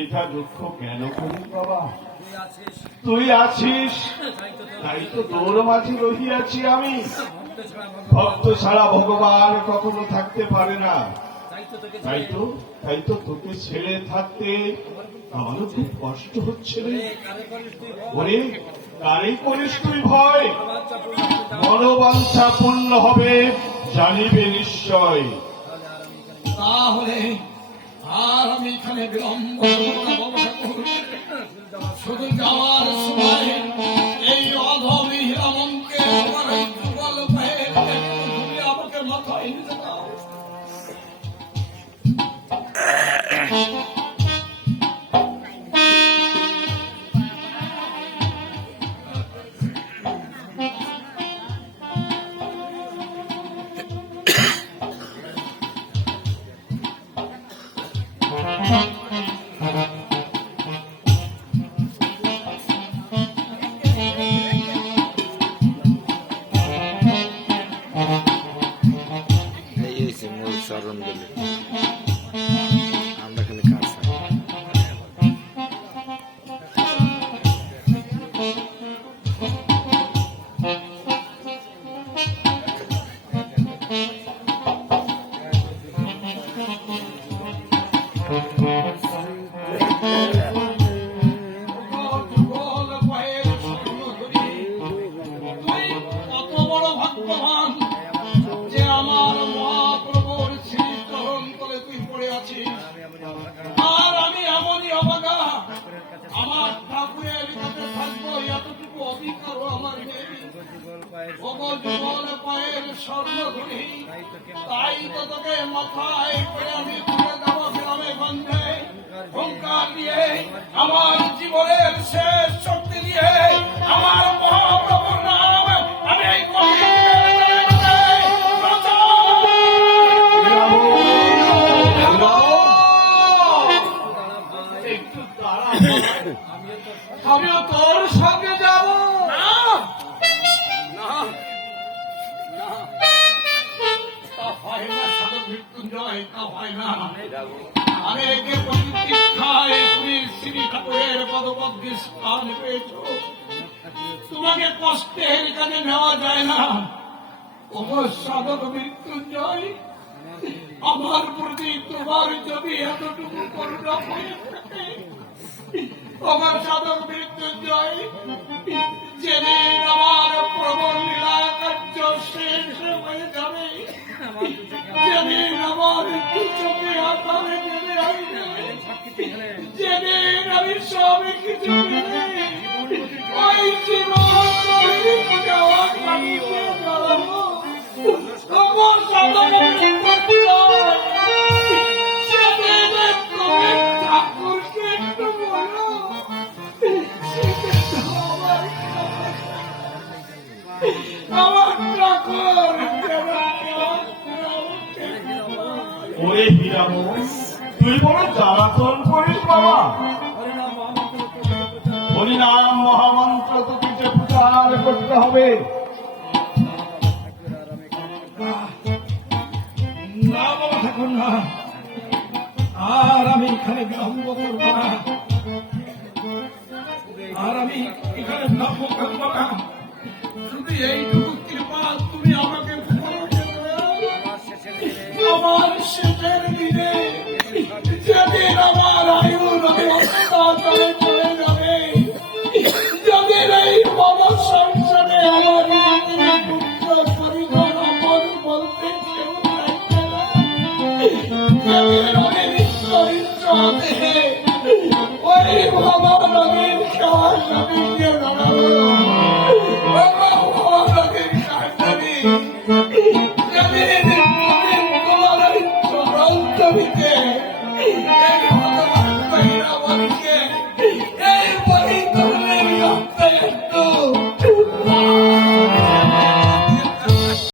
এটা দুঃখ কেন করিস বাবা? তুই আছিস, তাই তো তোর মাঝে রহিয়াছি আমি। ভক্ত ছাড়া ভগবান কখনো থাকতে পারে না। তাই তো তোকে ছেড়ে থাকতে আমারও খুব কষ্ট হচ্ছে রে। ওরে, কারে করিস তুই ভয়? মনোবাঞ্ছা পূর্ণ হবে জানিবে নিশ্চয়। তাহলে আর আমি এখানে বিলম্ব শুধু যাওয়ার সময় এই অধমী হীরামনকে আমার এই যুগল পায়ে আমাকে মাথায় নিতে দাও। চরণ বলে আমরা খালি কাজ আর আমি এমনই অবাগা, আমার ঠাকুরের কাছে থাকবো এতটুকু অধিকার আমার নেই। পায়ের স্বর্ণধনী, তাই তো তোকে মাথায় করে আমি তুলে দেবো গ্রামে গঞ্জে হুঙ্কার দিয়ে, আমার জীবনের শেষ শক্তি দিয়ে আমার মহাপ্রভুর নাম আমি এই আমিও তোর সঙ্গে যাব না। তা হয় না সাধক মৃত্যুঞ্জয়, তা হয় না। আমি একে প্রতিষ্ঠায় তুমি শ্রী ঠাকুরের পদপদ্মে স্থান পেয়েছ, তোমাকে কষ্টের কাজে নেওয়া যায় না। তোমার সাধক মৃত্যুঞ্জয়, আমার প্রতি তোমার যদি এতটুকু করুণা হয়ে থাকে, আমার সাধক মৃত্যুঞ্জয়, যেদিন আমার প্রবল লীলা কার্য শেষ হয়ে যাবে, যেদিন আমার চোখে আকারে নেমে আসবে, যেদিন আমি সব কিছু ওই জীবন যাওয়া কাটিয়ে দাঁড়াবো, আমার সাধক মৃত্যুঞ্জয়, সেদিন তুমি ঠাকুরকে একটু বলো ওরে হীরামন, তুই বড় জ্বালাতন করিস বাবা। হরিনাম মহামন্ত্র তোকে যে প্রচার করতে হবে। না বাবা ঠাকুর না, আর আমি এখানে বিলম্ব করব না, আর আমি এখানে বিলম্ব করব না। শুধু এইটুকু কৃপা তুমি আমাকে আমার শেষের দিনে, যেদিন আমার আয়ু চলে চলে যাবে, যেদিন এই বাবা সংসারে আমার পুত্র পরিবার আপন বলতে কেউ থাকবে না, যেদিন আমি নিশ্চয় ওই বাবা নবীর খাওয়া স্বামীকে দাঁড়াবো, বাবা নবীর স্বামী যেদিন তোমার চরণ ছবিতে